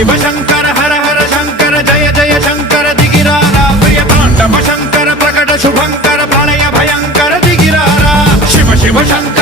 शिव शंकर हर हर शंकर जय जय शंकर दिगिरारा प्रिय तांडव शंकर प्रकट शुभंकर प्रलय भयंकर दिगिरारा शिव शिव शंकर